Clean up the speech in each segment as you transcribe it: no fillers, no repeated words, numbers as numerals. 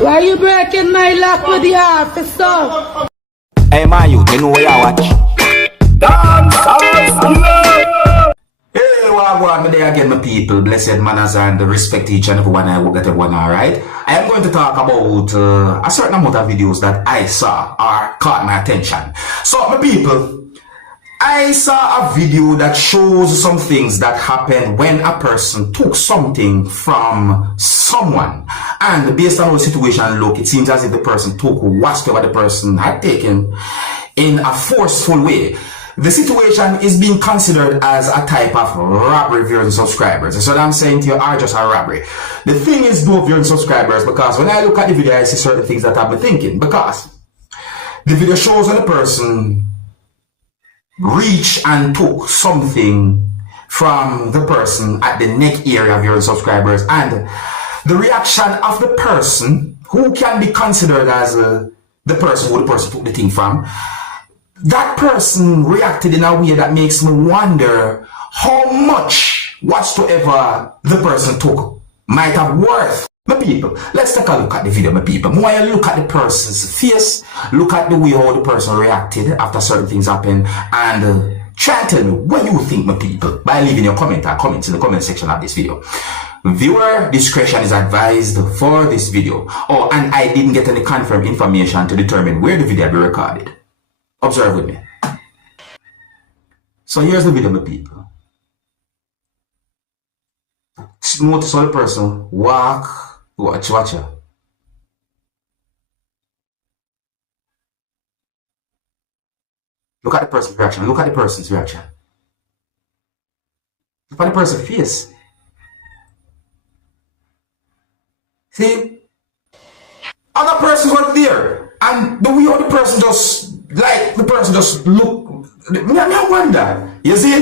Why you breaking my lock with the officer? Hey man, you know where you watch? Dancehall skilla. Hey, what me there again, my people, blessed manners and respect each and every one. I hope that everyone alright. I am going to talk about a certain amount of videos that I saw or caught my attention. So, my people, I saw a video that shows some things that happen when a person took something from someone. And based on how the situation look, it seems as if the person took whatever the person had taken in a forceful way. The situation is being considered as a type of robbery viewing subscribers. That's what I'm saying to you, are just a robbery. The thing is, no viewing subscribers, because when I look at the video, I see certain things that I've been thinking. Because the video shows when a person reached and took something from the person at the neck area of your subscribers, and the reaction of the person who can be considered as the person who the person took the thing from, that person reacted in a way that makes me wonder how much whatsoever the person took might have worth. My people, let's take a look at the video, my people. More I look at the person's face, look at the way how the person reacted after certain things happened, and try and tell me what you think, my people, by leaving your comment or comments in the comment section of this video. Viewer discretion is advised for this video. Oh, and I didn't get any confirmed information to determine where the video will be recorded. Observe with me. So here's the video, my people. Notice how the person walk. Watch her. Look at the person's reaction. Look at the person's reaction. Look at the person's face. See? Other persons were there. And the way how the person just look. Me I wonder. You see?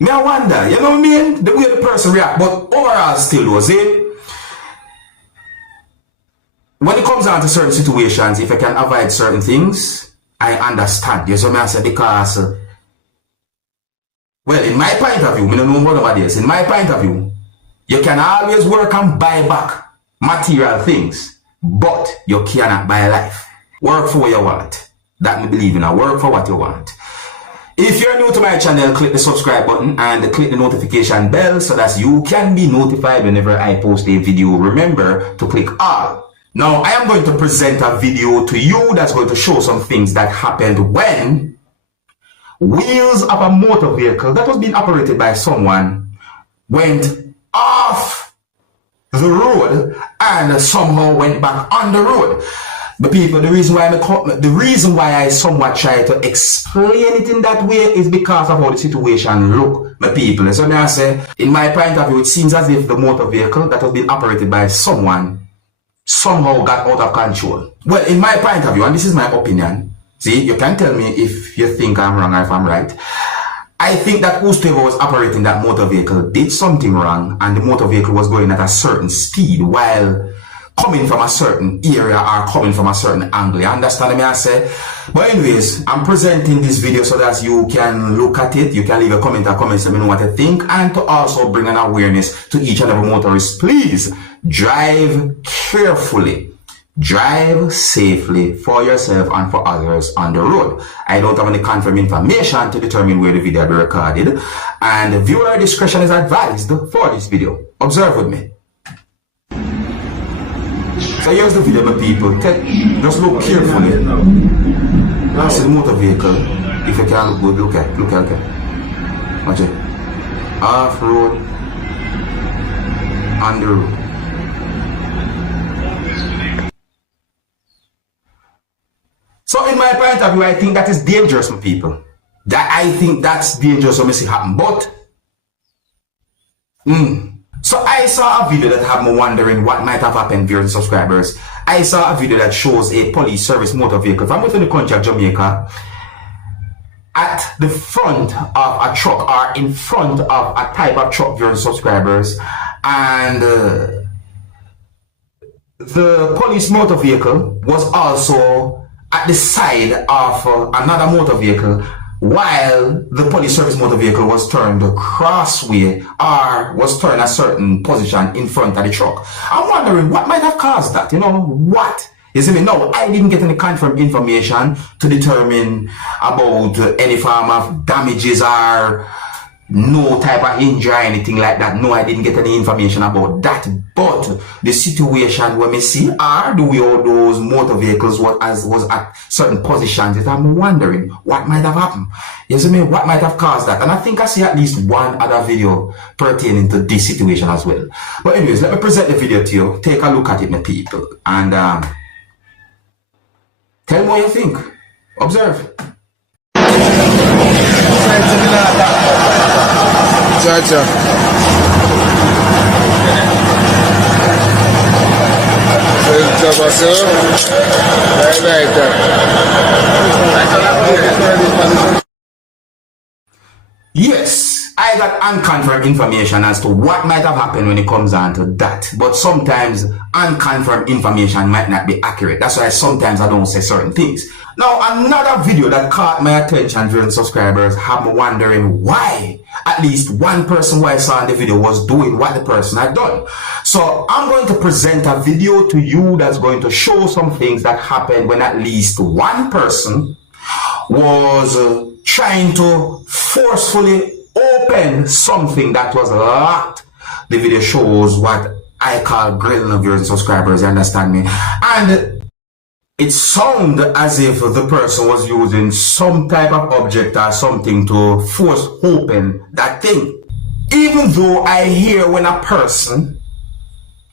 Me I wonder. You know what I mean? The way the person react. But overall still, was it? When it comes down to certain situations, if I can avoid certain things, I understand. You know what I say? Because, well, in my point of view, I don't know what about this. In my point of view, you can always work and buy back material things, but you cannot buy life. Work for what you want. That me believe in. Work for what you want. If you're new to my channel, click the subscribe button and click the notification bell so that you can be notified whenever I post a video. Remember to click all. Now, I am going to present a video to you that's going to show some things that happened when wheels of a motor vehicle that was being operated by someone went off the road and somehow went back on the road. But people, the reason why I somewhat try to explain it in that way is because of how the situation look, my people. So now I say, in my point of view, it seems as if the motor vehicle that was being operated by someone somehow got out of control. Well, in my point of view, and this is my opinion, see, you can tell me if you think I'm wrong or if I'm right. I think that whoever was operating that motor vehicle did something wrong, and the motor vehicle was going at a certain speed while coming from a certain area or coming from a certain angle. You understand me, I say? But anyways, I'm presenting this video so that you can look at it, you can leave a comment or comments, let me know what you think, and to also bring an awareness to each and every motorist. Please drive carefully. Drive safely for yourself and for others on the road. I don't have any confirmed information to determine where the video will be recorded, and viewer discretion is advised for this video. Observe with me. So here's the video, my people. Just look carefully. That's the motor vehicle. If you can look good, look at it. Watch it. Off road, on the road. So in my point of view, I think that is dangerous, my people. I think that's dangerous when we see happen. But so I saw a video that had me wondering what might have happened, viewers and subscribers. I saw a video that shows a police service motor vehicle from within the country of Jamaica at the front of a truck or in front of a type of truck, viewers and subscribers. And the police motor vehicle was also at the side of another motor vehicle, while the police service motor vehicle was turned the crossway or was turned a certain position in front of the truck. I'm wondering what might have caused that, you know, what? You see me? No, I didn't get any confirmed information to determine about any form of damages or no type of injury or anything like that. No, I didn't get any information about that. But the situation when we see are the way all those motor vehicles was at certain positions, I'm wondering what might have happened. You see me? What might have caused that? And I think I see at least one other video pertaining to this situation as well. But anyways, let me present the video to you. Take a look at it, my people, and tell me what you think. Observe. Yes, I got unconfirmed information as to what might have happened when it comes down to that. But sometimes unconfirmed information might not be accurate. That's why sometimes I don't say certain things. Now, another video that caught my attention during subscribers have me wondering why at least one person who I saw in the video was doing what the person had done. So I'm going to present a video to you that's going to show some things that happened when at least one person was trying to forcefully open something that was locked. The video shows what I call grilling of viewers and subscribers, you understand me? And it sounded as if the person was using some type of object or something to force open that thing. Even though I hear when a person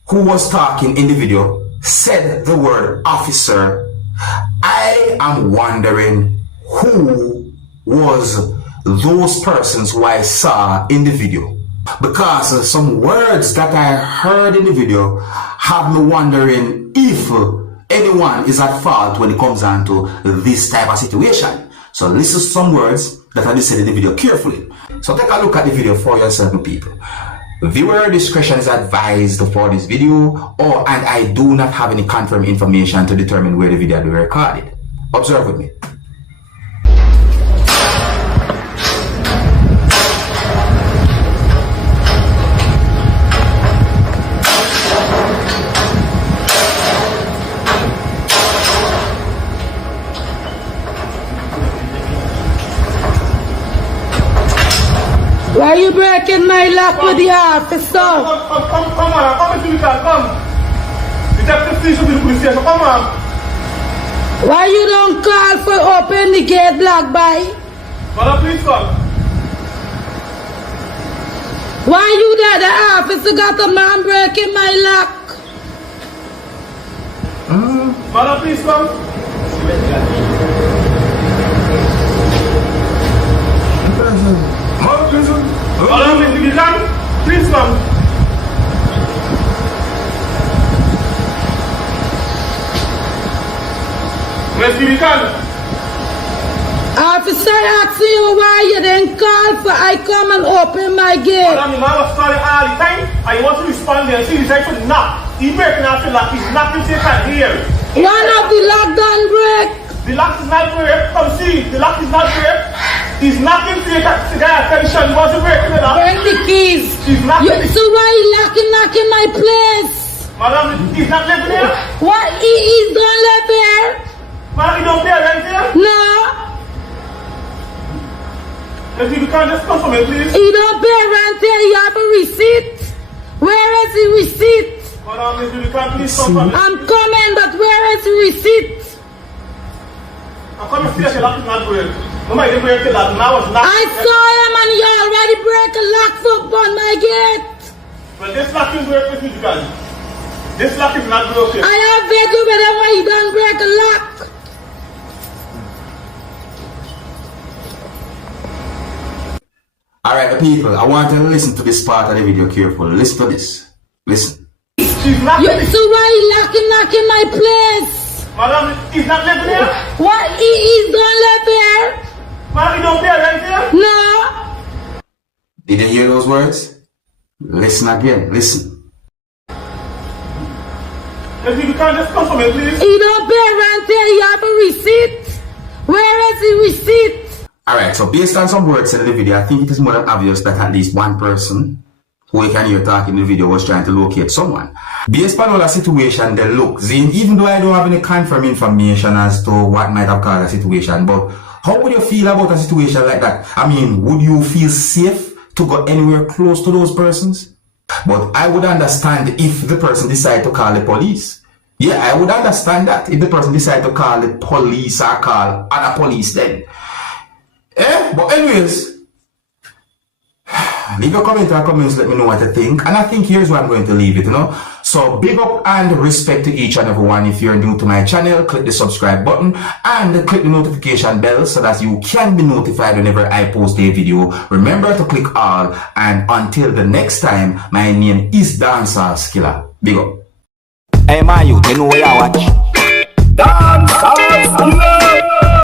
who was talking in the video said the word officer, I am wondering who was those persons who I saw in the video, because some words that I heard in the video have me wondering if anyone is at fault when it comes down to this type of situation. So listen to some words that I said in the video carefully. So take a look at the video for yourself, people. Viewer discretion is advised for this video, and I do not have any confirmed information to determine where the video will be recorded. Observe with me. Why you breaking my lock with the officer? Come on, come into the car, come. The deputy should be the police station, come on. Why you don't call for open the gate block by? Madam, please come. Why you there? The officer got a man breaking my lock. Madam, please come. Madam, if you can, please come. Yes, you can. Officer asking you why you didn't call for I come and open my gate. Madam, the man was calling all the time. I want to respond there and see the time to knock. He's breaking after lock. He's knocking till you can't hear. One of the lock done break. The lock is not break. Come see, the lock is not break. He's knocking till you can't see that attention. He wants to break the lock. Bring the keys. He's knocking. So why you knocking my place? Madam, he's not living here. What? He's don't live here? Madam, you don't pay rent here? No. If you can just come for me, please. He don't pay rent here. You have a receipt. Where is the receipt? Madam, if you can please come for me. I'm coming, but where is the receipt? I'm coming to see that your lock is not break. Nobody didn't break the lock. Now it's not. I saw him and you already break a lock on my gate. But this lock is break with you guys. This lock is not broken. I have vehicle with him when he don't break a lock. Alright, people, I want you to listen to this part of the video carefully. Listen to this. Listen. She's knocking. So why you knocking my place? Madam, he's not living here? What? He's don't live here? Madam, you don't pay rent here? No. Did you hear those words? Listen again. Listen. If you can just come for me, please. He don't pay rent here. You have a receipt. Where is the receipt? Alright, so based on some words in the video, I think it is more than obvious that at least one person who we can hear talking in the video was trying to locate someone. Based on all the situation, they look, Zane, even though I don't have any confirmed information as to what might have caused the situation, but how would you feel about a situation like that? I mean, would you feel safe to go anywhere close to those persons? But I would understand if the person decided to call the police. Yeah, I would understand that if the person decided to call the police or call other police then. But anyways, leave a comment or comments, let me know what you think. And I think here's where I'm going to leave it, So big up and respect to each and every one. If you're new to my channel, click the subscribe button and click the notification bell so that you can be notified whenever I post a video. Remember to click all, and until the next time, my name is Dancehall Skilla. Big up. Hey, my youth, you know where you watch? Dancehall Skilla.